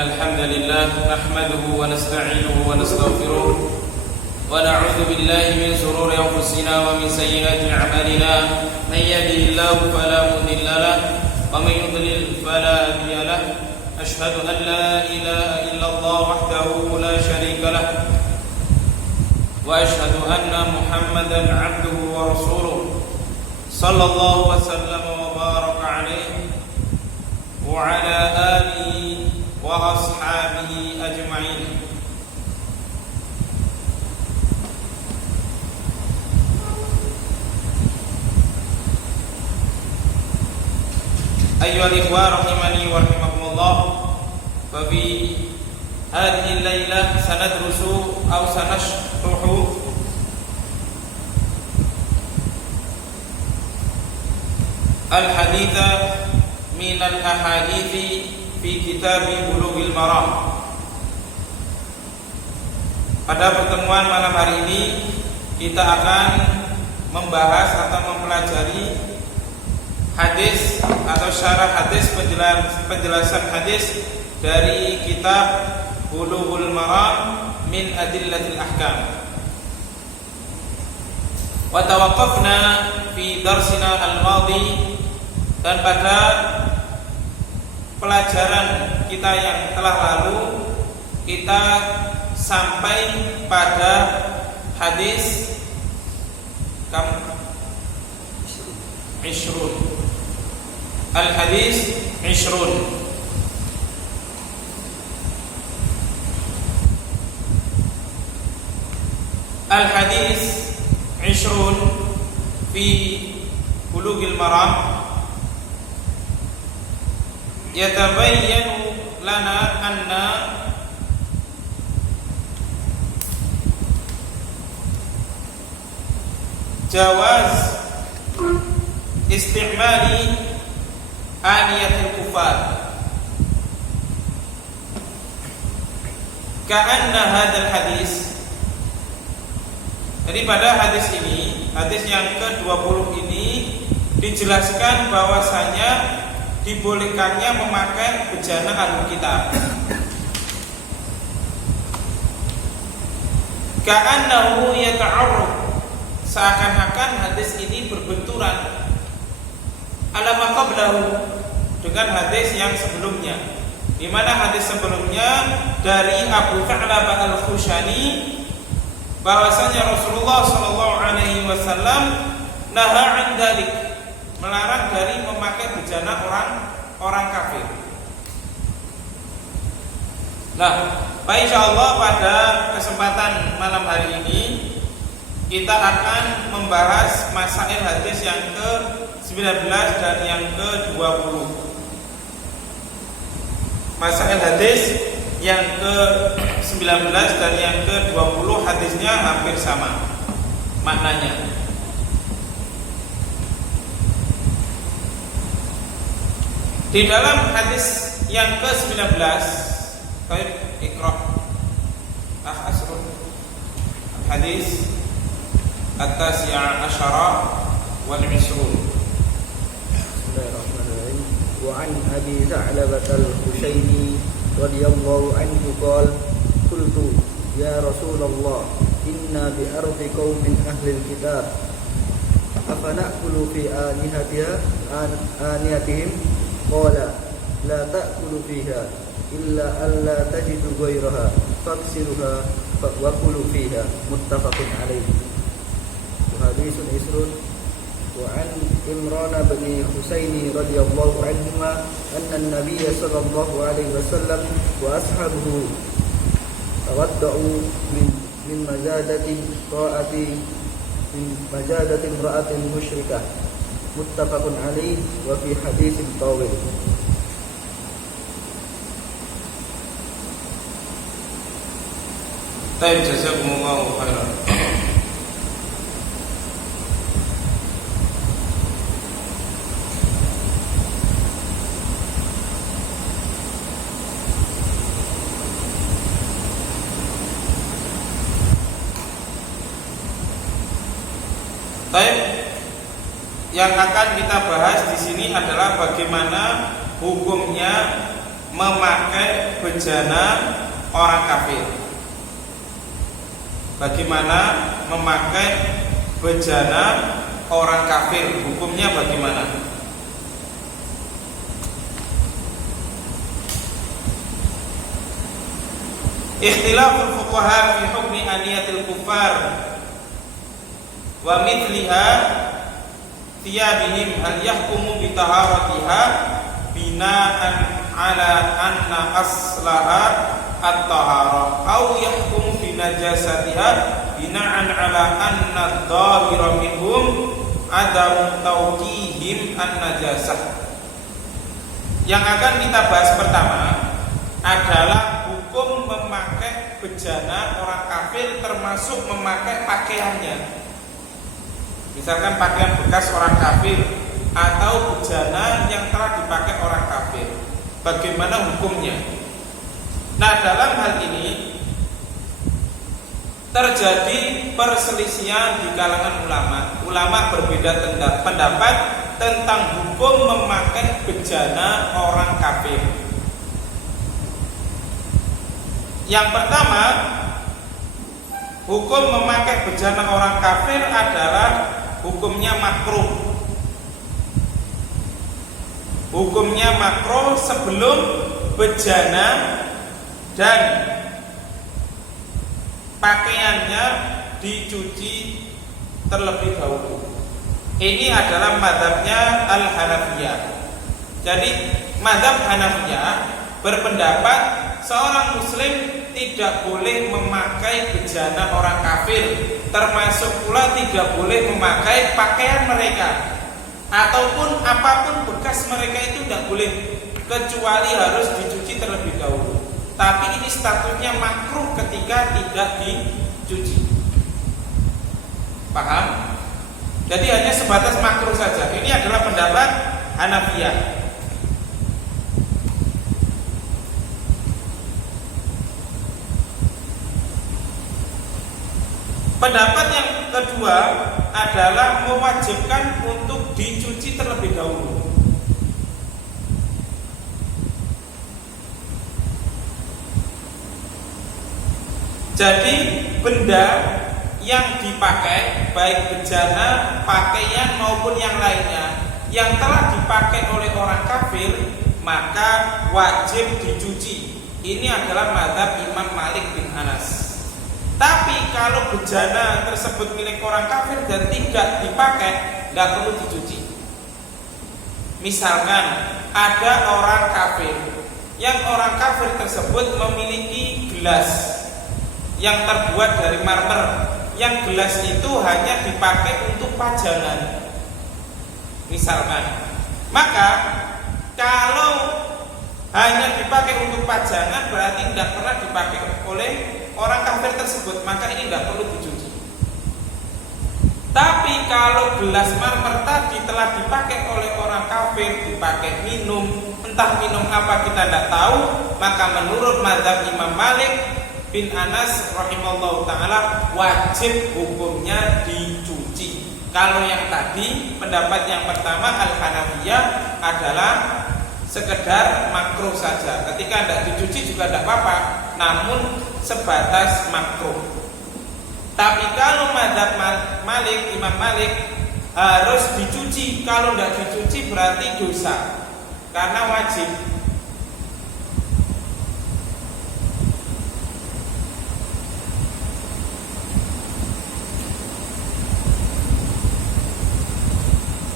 الحمد لله نحمده ونستعينه ونستغفره ونعوذ بالله من شرور أنفسنا ومن سيئات أعمالنا من يهده الله فلا مضل له ومن يضلل فلا هادي له أشهد أن لا إله إلا الله وحده لا شريك له وأشهد أن محمدا عبده ورسوله صلى الله وسلم وبارك عليه وعلى آله وأصحابه أجمعين. أيها الإخوة رحمني ورحمكم الله. ففي هذه الليلة سندرس أو سنشرح الحديث من الأحاديث في kitab Bulughul Maram. Pada pertemuan malam hari ini kita akan membahas atau mempelajari hadis atau syarah hadis, penjelasan hadis dari kitab Bulughul Maram min Adillatil Ahkam. Wa tawaqqafna fi darsina al-madhi, dan pada pelajaran kita yang telah lalu kita sampai pada hadis Ishrun. Al-hadis Ishrun. Al-hadis Ishrun fi Bulughul Maram yatabayyanu lana anna jawaz istimali aniyatil kufar ka'anna hadzal hadis. Jadi pada hadis ini, hadis yang ke-20 ini dijelaskan bahwasanya dibolehkannya memakai bejana ahlul kitab. Ka'annahu yata'arruf, seakan-akan hadis ini berbenturan ala ma qablahu, dengan hadis yang sebelumnya, di mana hadis sebelumnya dari Abu Tha'labah Al-Khushani bahwasanya Rasulullah sallallahu alaihi wasallam naha 'an dzalik, melarang dari memakai bejana orang kafir. Nah, insyaallah pada kesempatan malam hari ini kita akan membahas masail hadis yang ke-19 dan yang ke-20. Masail hadis yang ke-19 dan yang ke-20 hadisnya hampir sama maknanya. Di dalam hadis yang ke-19, baik, Iqra Asrun, hadis at-tasi'a asyara wal 20. Bismillahirrahmanirrahim. Wa an Abi Tha'labah Al-Khushani radhiyallahu anhu qala qultu ya Rasulullah inna bi ardi qaumin ahli al-kitab afana'kulu fi aniyatihim qala la ta'kulu fiha illa alla tajidu ghayraha faksiruha wa kulu fiha muttafaqun alayh. Hadisun Isrun. Wa an Imran bin Husaini radhiyallahu anhuma anna an-nabiy sallallahu alaihi wasallam wa ashabuhu tawadda'u min mazadati ta'ati min mazadati imra'atin musyrikah muttafaqun alaih wa fi haditsin tawil. Baik, jazakumullahu khairan. Baik, yang akan kita bahas di sini adalah bagaimana hukumnya memakai bejana orang kafir? Bagaimana memakai bejana orang kafir? Hukumnya bagaimana? Ikhtilaful fuqaha fi hukmi aniyatil kuffar wa mithliha thiyabihim hal yahkumu bi taharatiha bina'an ala anna aslaha at-taharah aw yahkumu bi najasatiha bina'an ala anna ad-dhahira minhum adam tawqihim an-najasah. Yang akan kita bahas pertama adalah hukum memakai bejana orang kafir, termasuk memakai pakaiannya. Misalkan pakaian bekas orang kafir atau bejana yang telah dipakai orang kafir, bagaimana hukumnya? Nah, dalam hal ini terjadi perselisihan di kalangan ulama. Ulama berbeda pendapat tentang hukum memakai bejana orang kafir. Yang pertama, hukum memakai bejana orang kafir adalah hukumnya makruh. Hukumnya makruh sebelum bejana dan pakaiannya dicuci terlebih dahulu. Ini adalah mazhabnya Al-Hanafiyah. Jadi mazhab Hanafiyah berpendapat seorang muslim tidak boleh memakai bejana orang kafir, termasuk pula tidak boleh memakai pakaian mereka, ataupun apapun bekas mereka itu tidak boleh, kecuali harus dicuci terlebih dahulu. Tapi ini statusnya makruh ketika tidak dicuci. Paham? Jadi hanya sebatas makruh saja. Ini adalah pendapat Hanafiyah. Pendapat yang kedua adalah mewajibkan untuk dicuci terlebih dahulu. Jadi benda yang dipakai, baik bejana, pakaian maupun yang lainnya, yang telah dipakai oleh orang kafir, maka wajib dicuci. Ini adalah mazhab Imam Malik bin Anas. Tapi kalau bejana tersebut milik orang kafir dan tidak dipakai, tidak perlu dicuci. Misalkan ada orang kafir, yang orang kafir tersebut memiliki gelas yang terbuat dari marmer, yang gelas itu hanya dipakai untuk pajangan, misalkan. Maka kalau hanya dipakai untuk pajangan, berarti tidak pernah dipakai oleh orang kafir tersebut, maka ini tidak perlu dicuci. Tapi kalau gelas marmer tadi telah dipakai oleh orang kafir, dipakai minum, entah minum apa kita tidak tahu, maka menurut mazhab Imam Malik bin Anas rahimallahu ta'ala wajib hukumnya dicuci. Kalau yang tadi pendapat yang pertama Al-Hanafiyah adalah sekedar makruh saja, ketika tidak dicuci juga tidak apa-apa, namun sebatas makruh. Tapi kalau mazhab Malik, Imam Malik harus dicuci. Kalau tidak dicuci berarti dosa, karena wajib.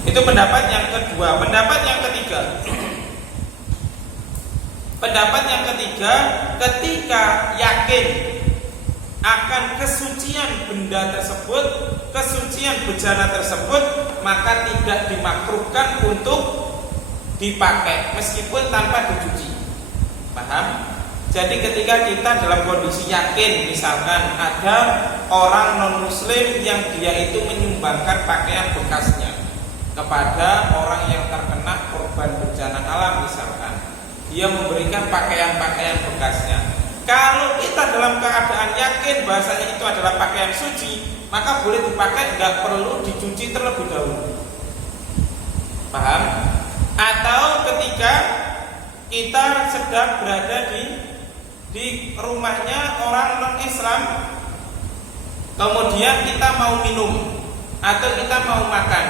Itu pendapat yang kedua. Pendapat yang ketiga, pendapat yang ketiga, ketika yakin akan kesucian benda tersebut, kesucian bejana tersebut, maka tidak dimakruhkan untuk dipakai meskipun tanpa dicuci. Paham? Jadi ketika kita dalam kondisi yakin, misalkan ada orang non-muslim yang dia itu menyumbangkan pakaian bekasnya kepada orang yang terkena korban bencana alam, misalkan dia memberikan pakaian-pakaian bekasnya. Kalau kita dalam keadaan yakin bahasanya itu adalah pakaian suci, maka boleh dipakai, tidak perlu dicuci terlebih dahulu. Paham? Atau ketika kita sedang berada di rumahnya orang non-Islam, kemudian kita mau minum atau kita mau makan.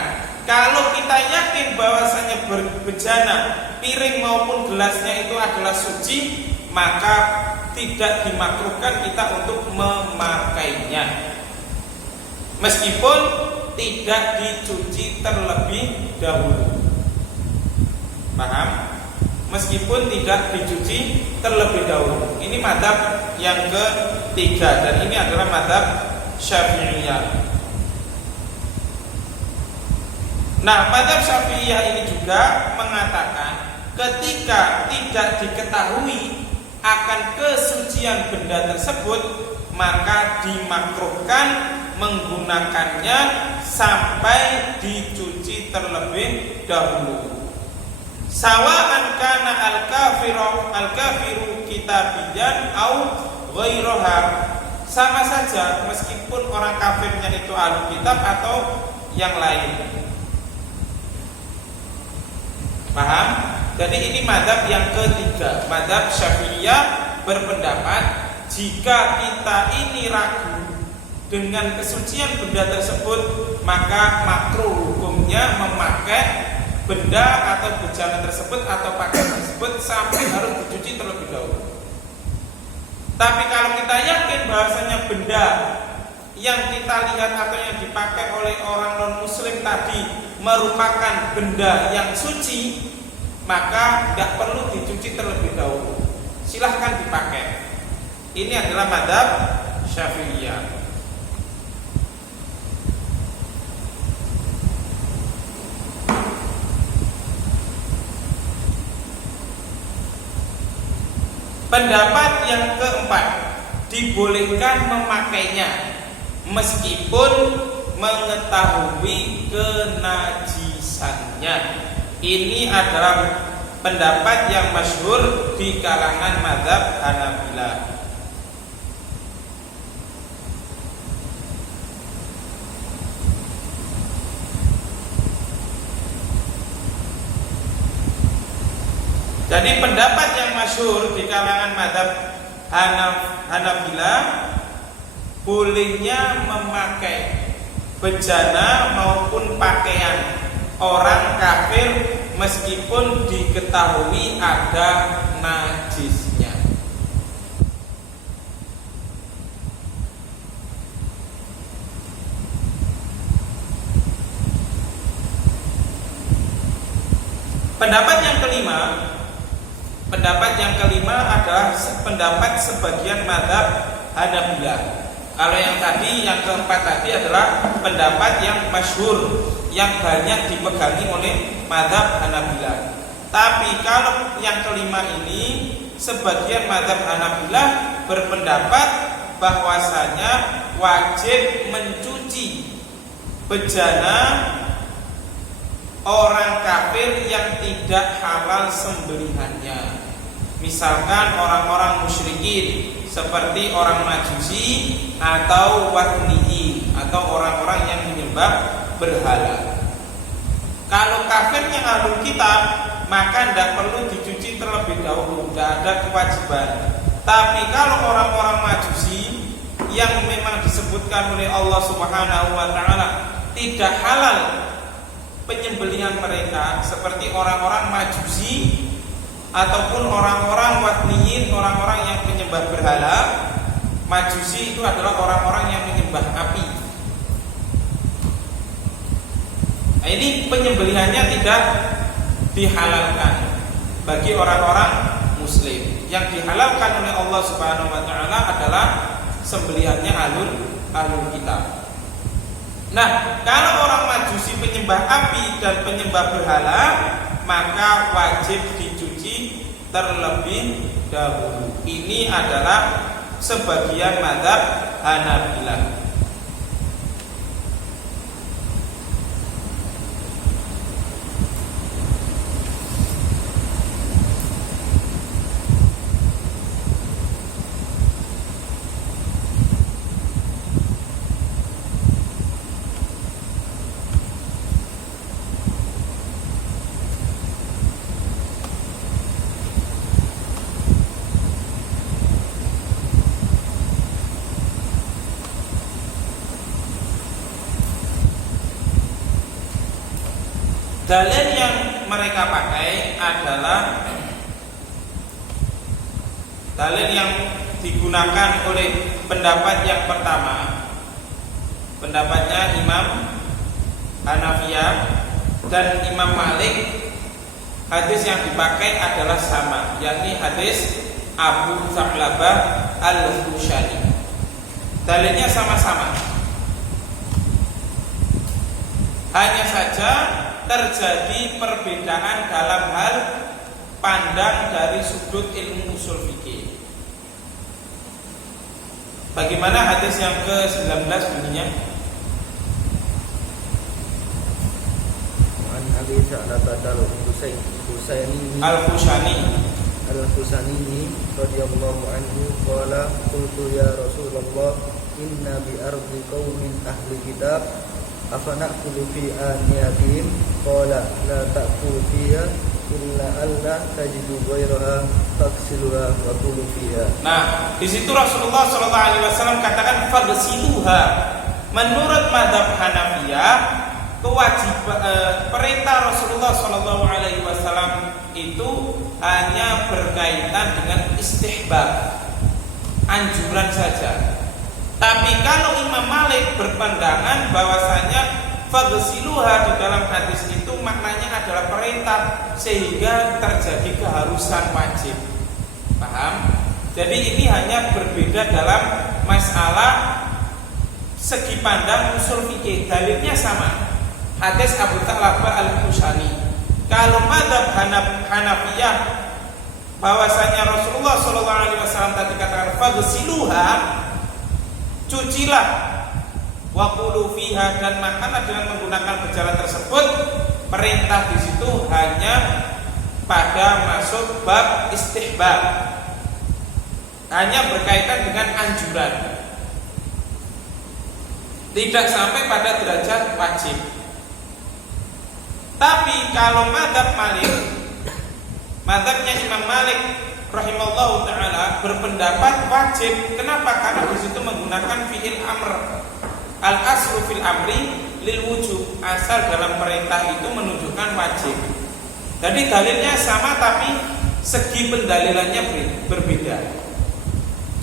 Kalau kita yakin bahwasanya bejana, piring maupun gelasnya itu adalah suci, maka tidak dimakruhkan kita untuk memakainya, meskipun tidak dicuci terlebih dahulu. Paham? Meskipun tidak dicuci terlebih dahulu. Ini mazhab yang ketiga, dan ini adalah mazhab Syafi'iyah. Nah, mazhab Syafi'iyah ini juga mengatakan ketika tidak diketahui akan kesucian benda tersebut, maka dimakruhkan menggunakannya sampai dicuci terlebih dahulu. Sawa'an kana al-kafiru kitabiyan au ghairaha. Sama saja meskipun orang kafirnya itu ahli kitab atau yang lain. Paham? Jadi ini mazhab yang ketiga. Mazhab Syafi'iyah berpendapat jika kita ini ragu dengan kesucian benda tersebut, maka makruh hukumnya memakai benda atau bejana tersebut atau pakaian tersebut sampai harus dicuci terlebih dahulu. Tapi kalau kita yakin bahwasanya benda yang kita lihat atau yang dipakai oleh orang non-muslim tadi merupakan benda yang suci, maka tidak perlu dicuci terlebih dahulu, silahkan dipakai. Ini adalah mazhab Syafi'iyah. Pendapat yang keempat, dibolehkan memakainya meskipun mengetahui kenajisannya. Ini adalah pendapat yang masyhur di kalangan mazhab Hanabilah. Jadi pendapat yang masyhur di kalangan mazhab Hanabilah, bolehnya memakai bejana maupun pakaian orang kafir meskipun diketahui ada najisnya. Pendapat yang kelima adalah pendapat sebagian mazhab Hanabilah. Kalau yang tadi, yang keempat tadi adalah pendapat yang masyhur, yang banyak dipegangi oleh mazhab Hanabilah. Tapi kalau yang kelima ini, sebagian mazhab Hanabilah berpendapat bahwasanya wajib mencuci bejana orang kafir yang tidak halal sembelihannya. Misalkan orang-orang musyrikin seperti orang Majusi atau Watniyin atau orang-orang yang menyembah berhala. Kalau kafirnya ahlul kitab, maka tidak perlu dicuci terlebih dahulu, tidak ada kewajiban. Tapi kalau orang-orang Majusi yang memang disebutkan oleh Allah Subhanahu wa taala tidak halal penyembelihan mereka, seperti orang-orang Majusi ataupun orang-orang Watniyin, orang-orang yang menyembah berhala. Majusi itu adalah orang-orang yang menyembah api. Nah, ini penyembelihannya tidak dihalalkan bagi orang-orang muslim. Yang dihalalkan oleh Allah Subhanahu wa taala adalah sembelihannya ahlul kitab. Nah, kalau orang Majusi penyembah api dan penyembah berhala, maka wajib dicuci terlebih dahulu. Ini adalah sebagian mazhab Hanabilah. Dalil yang mereka pakai adalah dalil yang digunakan oleh pendapat yang pertama, pendapatnya Imam Hanafiyah dan Imam Malik. Hadis yang dipakai adalah sama, yakni hadis Abu Tha'labah Al-Khushani. Dalilnya sama-sama. Hanya saja terjadi perbedaan dalam hal pandang dari sudut ilmu usul fikih. Bagaimana hadis yang ke-19 bunyinya? An Abi Tha'labah Al-Khushani radhiyallahu anhu qala qultu ya Rasulullah inna bi ardi qaumin ahli kitab afana'kulu fi aniyatihim qala la ta'kulu fiha illa alla tajidu ghairaha faghsiluha wa kulu fiha. Nah, di situ Rasulullah sallallahu alaihi wasallam katakan faghsiluha. Menurut mazhab Hanafiyah, kewajiban perintah Rasulullah sallallahu alaihi wasallam itu hanya berkaitan dengan istihbab, anjuran saja. Tapi kalau Imam Malik berpandangan bahwasanya faghsiluha di dalam hadis itu maknanya adalah perintah sehingga terjadi keharusan wajib. Paham? Jadi ini hanya berbeda dalam masalah segi pandang usul fikih. Dalilnya sama. Hadis Abu Tha'labah Al-Khushani. Kalau mazhab Hanafiyah bahwasanya Rasulullah sallallahu alaihi wasallam tadi katakan faghsiluha, cucilah, wa qulu fiha, dan makanlah dengan menggunakan bejana tersebut. Perintah di situ hanya pada masuk bab istihbab, hanya berkaitan dengan anjuran, tidak sampai pada derajat wajib. Tapi kalau mazhab Malik, mazhabnya Imam Malik rahimallahu taala berpendapat wajib. Kenapa? Karena di situ menggunakan fi'il amr. Al aslu fil amri lil wujub. Asal dalam perintah itu menunjukkan wajib. Jadi dalilnya sama tapi segi pendalilannya berbeda.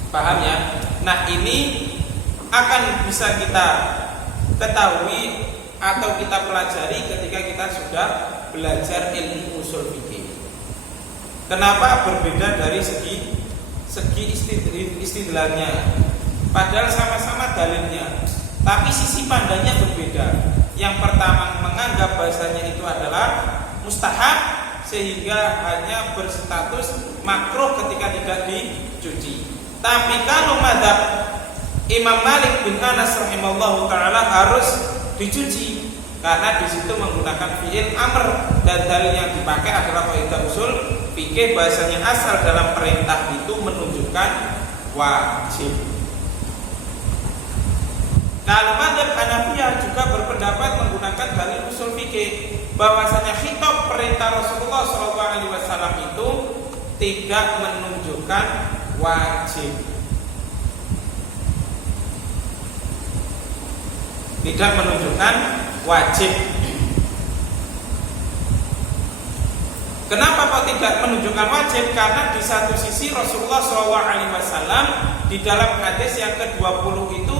Paham ya? Nah, ini akan bisa kita ketahui atau kita pelajari ketika kita sudah belajar ilmu usul fikih. Kenapa berbeda dari segi istidlalnya? Padahal sama-sama dalilnya, tapi sisi pandangnya berbeda. Yang pertama menganggap bahasanya itu adalah mustahab sehingga hanya berstatus makruh ketika tidak dicuci. Tapi kalau mazhab Imam Malik bin Anas rahimahullahu taala harus dicuci karena di situ menggunakan fi'il amr, dan dalil yang dipakai adalah kaidah usul fikih bahasanya asal dalam perintah itu menunjukkan wajib. Kalau mazhab Hanafiyah juga berpendapat menggunakan dalil usul fikih bahwasanya khitab perintah Rasulullah SAW itu tidak menunjukkan wajib. Tidak menunjukkan wajib. Kenapa kok tidak menunjukkan wajib? Karena di satu sisi Rasulullah SAW di dalam hadis yang ke-20 itu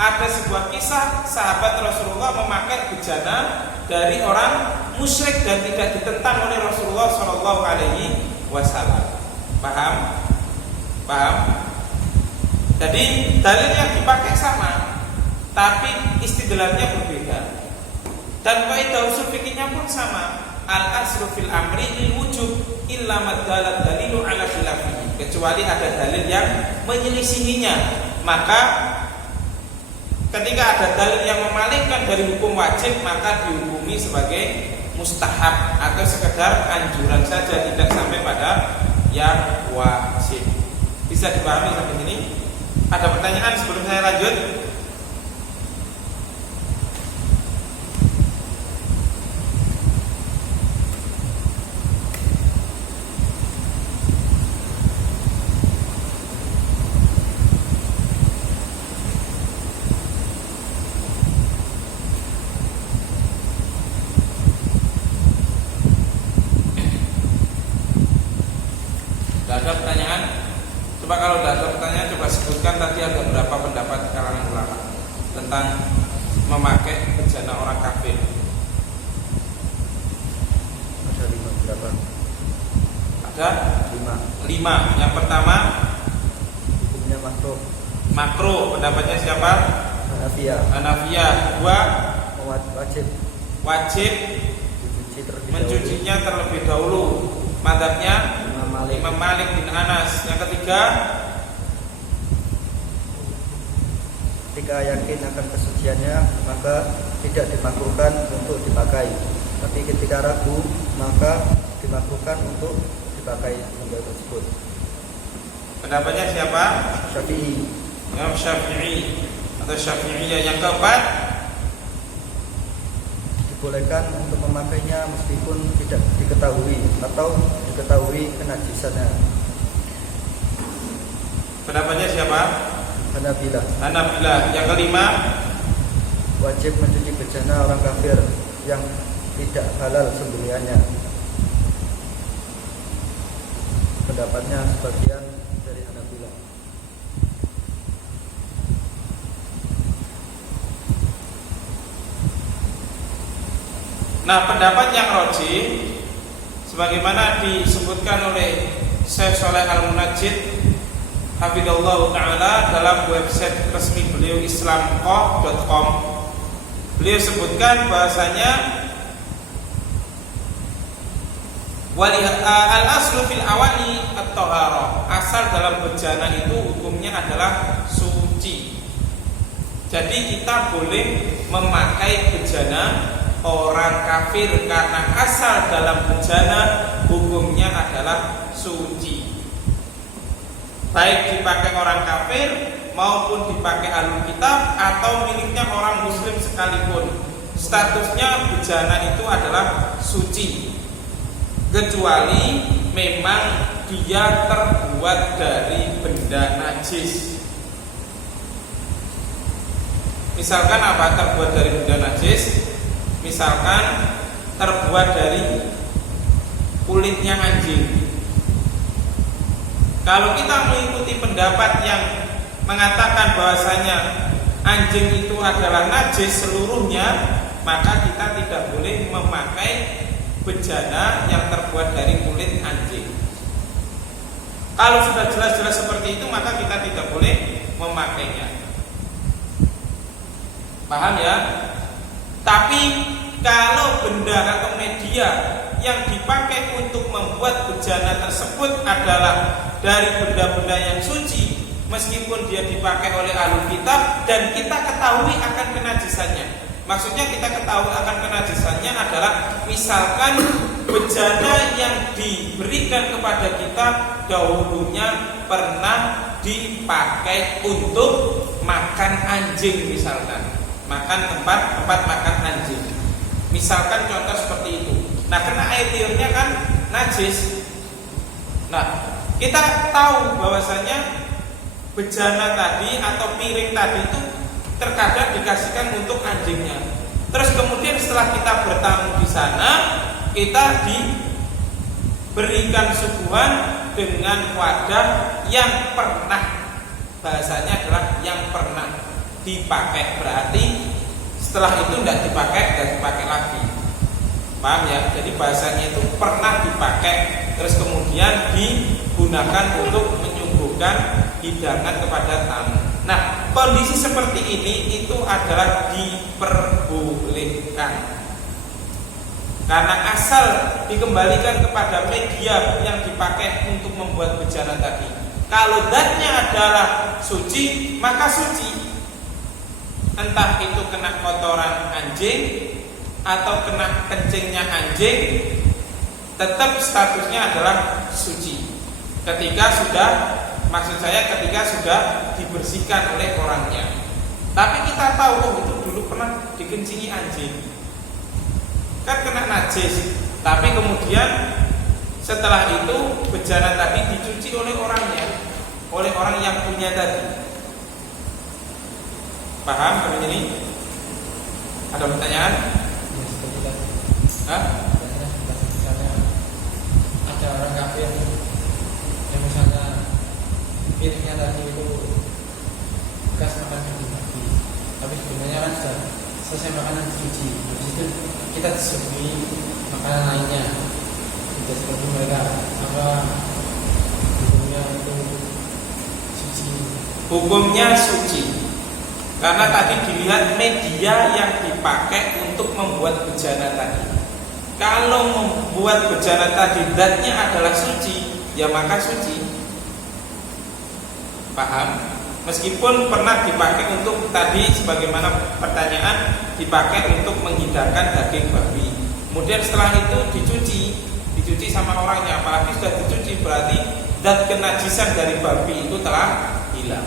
ada sebuah kisah sahabat Rasulullah memakai bejana dari orang musyrik dan tidak ditentang oleh Rasulullah SAW. Paham? Paham? Jadi dalil yang dipakai sama, tapi istidlalnya berbeda. Dan kaidah usul fikihnya pun sama. Al aslu fil amri lil wujub illa maddalat dalilu ala khilafihi. Kecuali ada dalil yang menyelisihinya. Maka ketika ada dalil yang memalingkan dari hukum wajib, maka dihukumi sebagai mustahab atau sekedar anjuran saja, tidak sampai pada yang wajib. Bisa dipahami sampai sini? Ada pertanyaan sebelum saya lanjut? tadi ada beberapa pendapat di kalangan ulama tentang memakai bejana orang kafir. Ada 5 berapa? Ada 5. 5. Yang pertama, Hukumnya makruh. Pendapatnya siapa? Hanafiyah. 2, wajib mencucinya terlebih dahulu. Madzhabnya Imam Malik bin Anas. Yang ketiga, ketika yakin akan kesuciannya maka tidak dimakruhkan untuk dipakai. Tapi ketika ragu maka dimakruhkan untuk dipakai benda tersebut. pendapatnya siapa? Syafi'i. Imam Syafi'i atau Syafi'iyah. Yang keempat, dibolehkan untuk memakainya meskipun tidak diketahui atau diketahui kenajisannya. pendapatnya siapa? Hanabilah. Yang kelima, wajib mencuci bejana orang kafir yang tidak halal sembelihannya. Pendapatnya sebagian dari Hanabilah. Nah, pendapat yang rajih sebagaimana disebutkan oleh Syekh Shalih Al-Munajjid hafizallahu taala dalam website resmi beliau islamqah.com. Beliau sebutkan bahasanya al-aslu fil awani at-taharah. Asal dalam bejana itu hukumnya adalah suci. Jadi kita boleh memakai bejana orang kafir karena asal dalam bejana hukumnya adalah suci. Baik dipakai orang kafir maupun dipakai ahlul kitab atau miliknya orang muslim sekalipun, statusnya bejana itu adalah suci, kecuali memang dia terbuat dari benda najis. Misalkan apa terbuat dari benda najis? Misalkan terbuat dari kulitnya anjing. Kalau kita mengikuti pendapat yang mengatakan bahwasanya anjing itu adalah najis seluruhnya, maka kita tidak boleh memakai bejana yang terbuat dari kulit anjing. Kalau sudah jelas-jelas seperti itu, maka kita tidak boleh memakainya. Paham ya? Tapi kalau benda atau media yang dipakai untuk membuat bejana tersebut adalah dari benda-benda yang suci, meskipun dia dipakai oleh ahlul kitab dan kita ketahui akan kenajisannya. Maksudnya kita ketahui akan kenajisannya adalah misalkan bejana yang diberikan kepada kita dahulunya pernah dipakai untuk makan anjing, misalkan makan tempat makan anjing. Misalkan contoh seperti itu. Nah, karena air liurnya kan najis. Nah, kita tahu bahwasanya bejana tadi atau piring tadi itu terkadang dikasihkan untuk anjingnya. Terus kemudian setelah kita bertamu di sana, kita diberikan suguhan dengan wadah yang pernah, bahasanya adalah yang pernah dipakai. Berarti setelah itu tidak dipakai lagi. Paham ya? Jadi bahasanya itu pernah dipakai, terus kemudian digunakan untuk menyuguhkan hidangan kepada tamu. Nah, kondisi seperti ini itu adalah diperbolehkan. Karena asal dikembalikan kepada media yang dipakai untuk membuat bejana tadi. Kalau zatnya adalah suci, maka suci. Entah itu kena kotoran anjing atau kena kencingnya anjing, tetap statusnya adalah suci. Ketika sudah dibersihkan oleh orangnya. Tapi kita tahu, oh itu dulu pernah dikencingi anjing, kan kena najis. Tapi kemudian setelah itu bejana tadi dicuci oleh orangnya, oleh orang yang punya tadi. Paham sampai ini? Ada pertanyaan? Misalnya ada orang kafir yang misalnya piringnya tadi itu bekas makan daging babi, tapi sebenarnya kan sudah selesai makanan suci, habis itu kita disuguhi makanan lainnya, tidak seperti mereka. Apa hukumnya itu suci? Hukumnya suci karena tadi dilihat media yang dipakai untuk membuat bejana tadi. Kalau membuat bejana tadi zatnya adalah suci, ya maka suci. Paham? Meskipun pernah dipakai untuk tadi sebagaimana pertanyaan, dipakai untuk menghidangkan daging babi. Kemudian setelah itu dicuci sama orangnya, apalagi sudah dicuci berarti zat kenajisan dari babi itu telah hilang.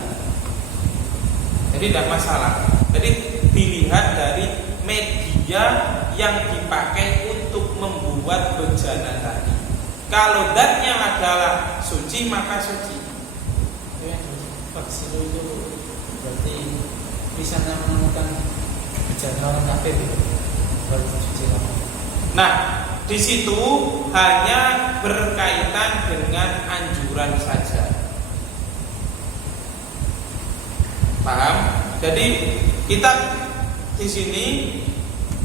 Jadi tidak masalah. Jadi dilihat dari media yang dipakai untuk membuat bejana tadi. Kalau zatnya adalah suci maka suci. Vaksin itu berarti bisa menemukan bejana orang kafir itu baru suci lama. Nah, di situ hanya berkaitan dengan anjuran saja. Paham? Jadi kita di sini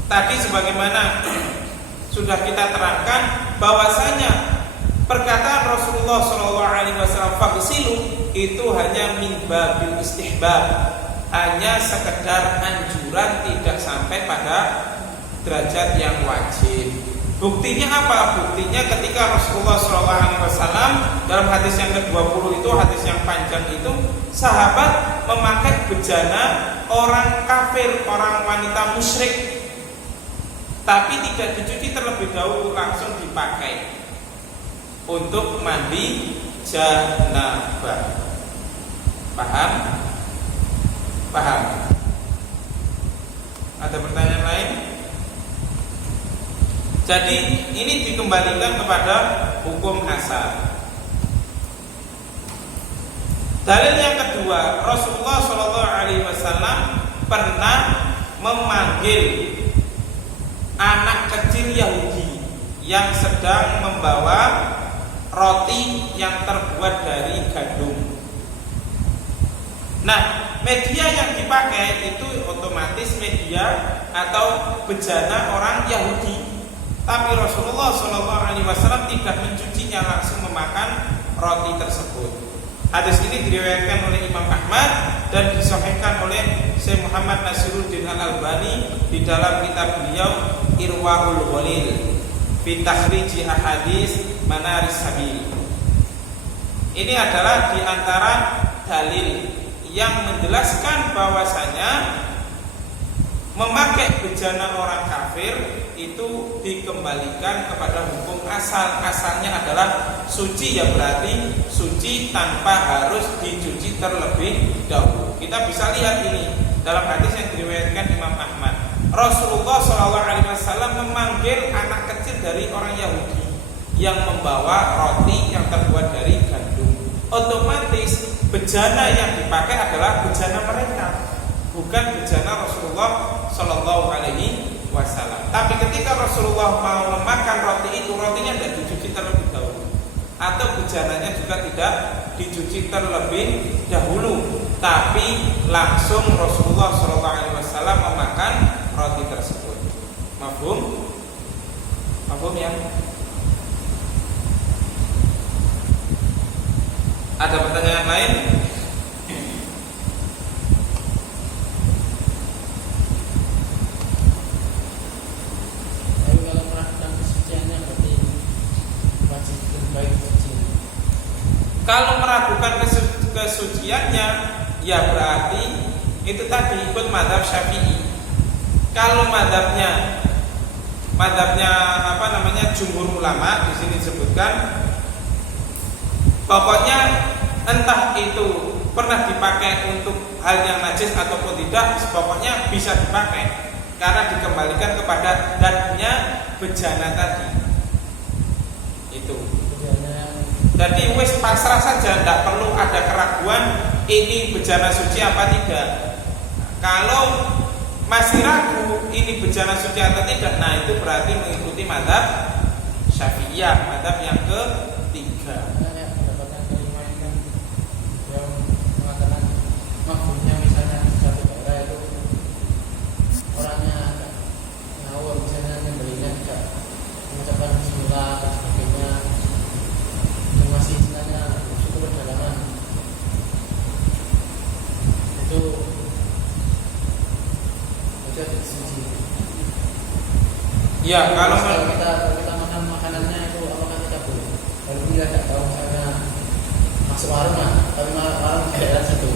tadi sebagaimana sudah kita terangkan bahwasanya perkataan Rasulullah SAW faghsilu itu hanya min babil istihbab, hanya sekedar anjuran, tidak sampai pada derajat yang wajib. Buktinya apa? Buktinya ketika Rasulullah SAW dalam hadis yang ke-20 itu, hadis yang panjang itu, sahabat memakai bejana orang kafir, orang wanita musyrik, tapi tidak dicuci terlebih dahulu, langsung dipakai untuk mandi janabah. Paham? Paham? Ada pertanyaan lain? Jadi ini dikembalikan kepada hukum asal. Dalil yang kedua, Rasulullah SAW pernah memanggil anak kecil Yahudi yang sedang membawa roti yang terbuat dari gandum. Nah, media yang dipakai itu otomatis media atau bejana orang Yahudi. Tapi Rasulullah SAW tidak mencucinya, langsung memakan roti tersebut. Hadis ini diriwayatkan oleh Imam Ahmad dan disahihkan oleh Syekh Muhammad Nasiruddin Al-Albani di dalam kitab beliau Irwaul Ghalil fi takhrij ahadits Manaris Sabil. Ini adalah di antara dalil yang menjelaskan bahwasanya memakai bejana orang kafir itu dikembalikan kepada hukum asal. Asalnya adalah suci, ya berarti suci tanpa harus dicuci terlebih dahulu. Kita bisa lihat ini dalam hadis yang diriwayatkan Imam Ahmad. Rasulullah SAW memanggil anak kecil dari orang Yahudi yang membawa roti yang terbuat dari gandum. Otomatis bejana yang dipakai adalah bejana mereka, bukan bejana Rasulullah SAW. Tapi ketika Rasulullah mau memakan roti itu, rotinya tidak dicuci terlebih dahulu, atau bejananya juga tidak dicuci terlebih dahulu, tapi langsung Rasulullah SAW memakan roti tersebut. Mafhum? Mafhum ya? Ada pertanyaan lain? Kalau melakukan kesuciannya berarti wajib baik suci. Kalau meragukan kesuciannya, ya berarti itu tadi ikut mazhab Syafi'i. Kalau mazhabnya jumhur ulama di sini disebutkan, pokoknya entah itu pernah dipakai untuk hal yang najis ataupun tidak, pokoknya bisa dipakai karena dikembalikan kepada zatnya bejana tadi. Itu. Jadi wis pasrah saja, tidak perlu ada keraguan ini bejana suci apa tidak. Kalau masih ragu ini bejana suci atau tidak, nah itu berarti mengikuti mazhab Syafi'iyah, mazhab yang ketiga. Mendapatkan kelima yang mengatakan makhluknya misalnya suci. Ya, kalau kita makan makanannya itu apakah kita boleh? Kalau kita tidak tahu misalnya masuk warung lah, tapi warung daerah situ,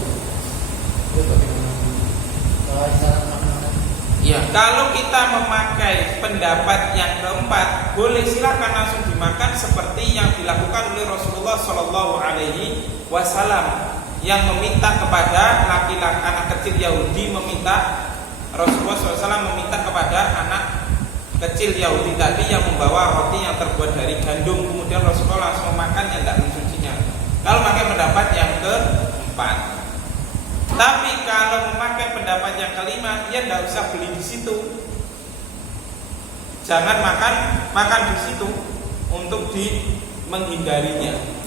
itu bagaimana? Kalau misalnya makanan, ya, kalau kita memakai pendapat yang keempat, boleh silakan langsung dimakan seperti yang dilakukan oleh Rasulullah Shallallahu Alaihi Wasallam yang meminta kepada laki-laki anak kecil Yahudi meminta Rasulullah SAW meminta kepada anak kecil Yahudi tadi yang membawa roti yang terbuat dari gandum, kemudian Rasulullah langsung memakannya, tidak mencucinya. Kalau pakai pendapat yang keempat. Tapi kalau memakai pendapat yang kelima, ya tidak usah beli di situ. Jangan makan di situ untuk menghindarinya.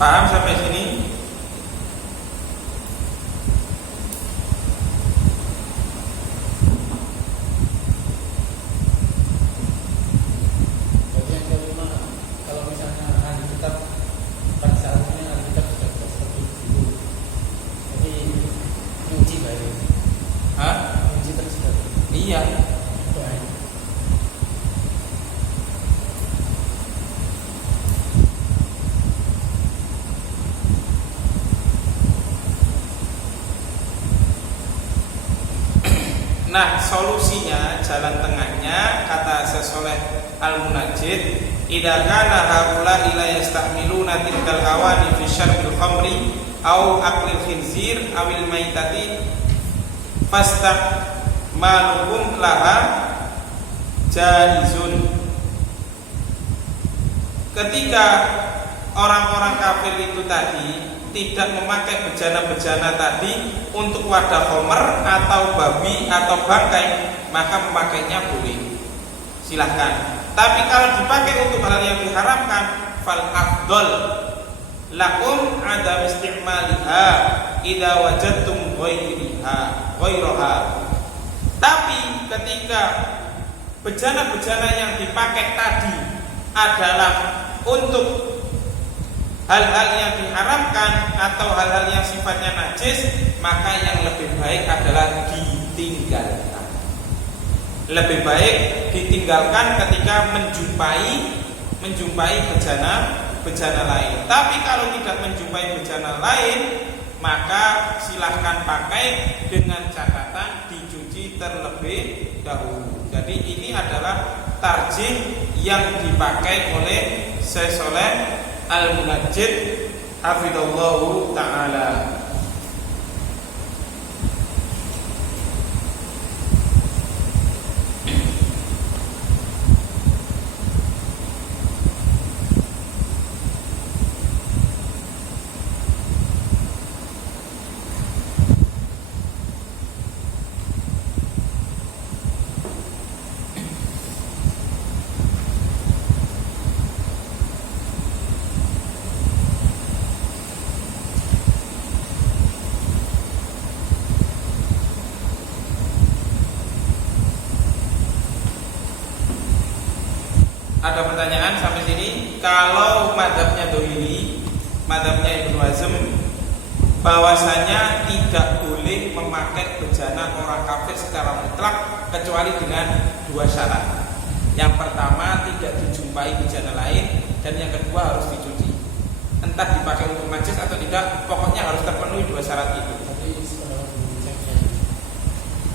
Paham sampai sini? bagi yang kelima, kalau misalnya ahli kitab pada saat ini ahli kitab sudah seperti itu, jadi nyuci baik, nyuci terus baik. Iya. Baik. Nah, solusinya, jalan tengahnya, kata Syekh Al-Munajjid, idza kana haula ila yastamiluna tilkal awani fi syarbil khamri au aqlil khinzir awil maitati fastamaluhum laha jaizun. Ketika orang-orang kafir itu tadi tidak memakai bejana-bejana tadi untuk wadah homer atau babi atau bangkai, maka memakainya boleh, silahkan. Tapi kalau dipakai untuk hal yang diharamkan, fal afdol lakum adam istimaliha idza wajadtum ghairaha. Tapi ketika bejana-bejana yang dipakai tadi adalah untuk hal-hal yang diharamkan atau hal-hal yang sifatnya najis, maka yang lebih baik adalah ditinggalkan. Lebih baik ditinggalkan ketika menjumpai bejana lain. Tapi kalau tidak menjumpai bejana lain, maka silahkan pakai dengan catatan dicuci terlebih dahulu. Jadi ini adalah tarjih yang dipakai oleh Syekh Shalih Al-Munajjid hafidhallahu ta'ala. Ada pertanyaan sampai sini? Kalau madhabnya Dohiri, madhabnya Ibnu Hazm, bahwasanya tidak boleh memakai bejana orang kafir secara mutlak kecuali dengan dua syarat. Yang pertama, tidak dijumpai bejana lain, dan yang kedua harus dicuci. Entah dipakai untuk najis atau tidak, pokoknya harus terpenuhi dua syarat itu.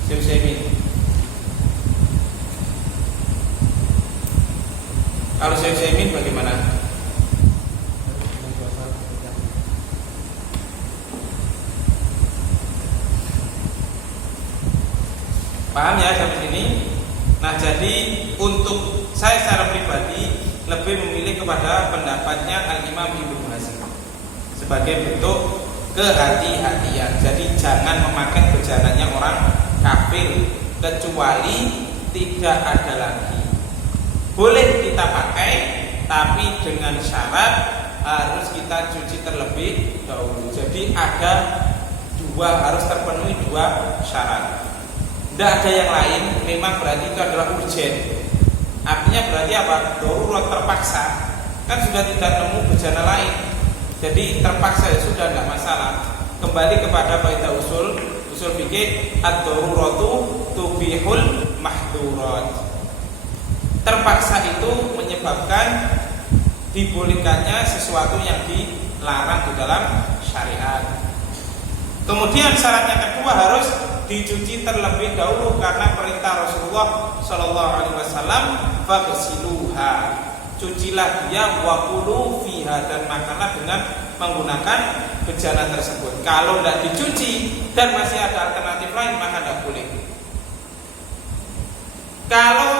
Syekh. Kalau Syekh Utsaimin bagaimana? Paham ya sampai sini? Nah, jadi untuk saya secara pribadi lebih memilih kepada pendapatnya Al-Imam Ibnu Hazm sebagai bentuk kehati-hatian. Jadi jangan memakai bejananya orang kafir kecuali tidak ada lagi. Boleh kita pakai, tapi dengan syarat harus kita cuci terlebih dahulu. Jadi ada harus terpenuhi 2 syarat. Tidak ada yang lain, memang berarti itu adalah urgen. Artinya berarti apa? Darurat, terpaksa. Kan sudah tidak nemu bejana lain, jadi terpaksa ya sudah, tidak masalah. Kembali kepada kaidah usul fikih, ad-daruratu tubihul mahdurat. Terpaksa itu menyebabkan dibolehkannya sesuatu yang dilarang di dalam syariat. Kemudian syarat yang kedua harus dicuci terlebih dahulu karena perintah Rasulullah Shallallahu Alaihi Wasallam, faghsiluha, cucilah dia, wakulu fiha, dan makanlah dengan menggunakan bejana tersebut. Kalau tidak dicuci dan masih ada alternatif lain, maka tidak boleh. Kalau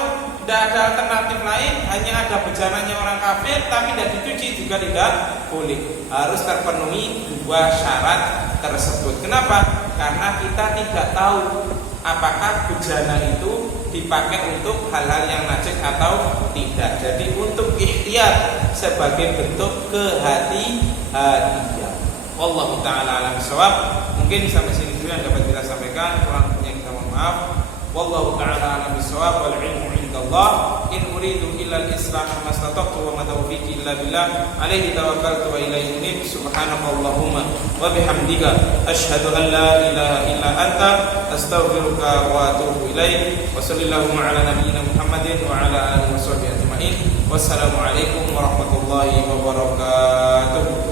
tidak ada alternatif lain, hanya ada bejananya orang kafir tapi tidak dicuci, juga tidak boleh. Harus terpenuhi 2 syarat tersebut. Kenapa? Karena kita tidak tahu apakah bejana itu dipakai untuk hal-hal yang najis atau tidak. Jadi untuk ikhtiyar sebagai bentuk kehati-hatian. Wallahu ta'ala alam bissawab. Mungkin sampai sini dulu yang dapat kita sampaikan. Kurang lebihnya kita mohon maaf. Wallahu ta'ala alam bissawab wal ilmu indallah. In uridu illa al-islah mastata'tu wa ma taufiqi illa billah. Alaihi tawakkaltu wa ilaihi unib. Subhanakallahumma wa bihamdika asyhadu an la ilaha illa anta astaghfiruka wa atubu ilaik. Wa sallallahu ala nabiyyina Muhammadin wa ala alihi wa sahbihi ajma'in. Wassalamu alaikum warahmatullahi wabarakatuh.